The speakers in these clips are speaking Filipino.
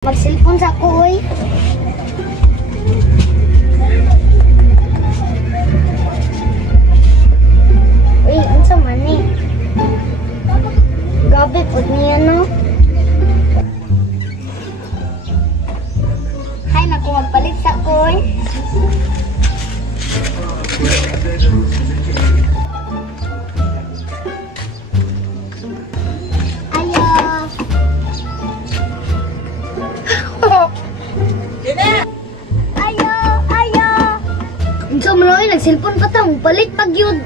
Magsilpon sa ko, oy. Uy, unsa man ni? Gabi pud niya, no? Hay, naku, magpalit sa ko, oy. Unsa man oy, nagsilpon pa ta, palit pag yun.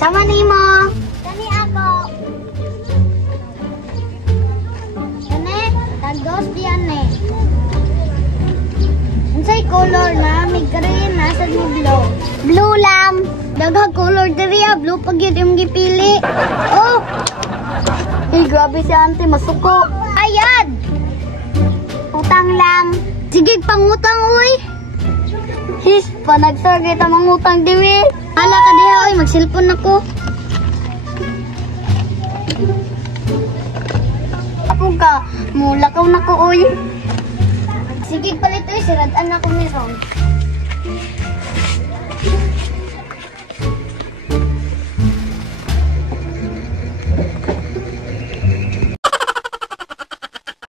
Sama ni mo. Kani ako. Kani, tagos diyan eh. Unsay color na? May green, nasa ni blue. Blue lang. Daghang color diri, blue pag yun yung gipili. Oh! Eh, grabe si auntie, masuko. Ayan! Utang lang. Sige, pangutang, uy. His, panagsar kita mangutang, diwi. Hala ka diha, uy. Magsilpon ako. Ako ka. Mulakaw na ko, uy. Sige, palit, uy. Siradan ako ni Ron.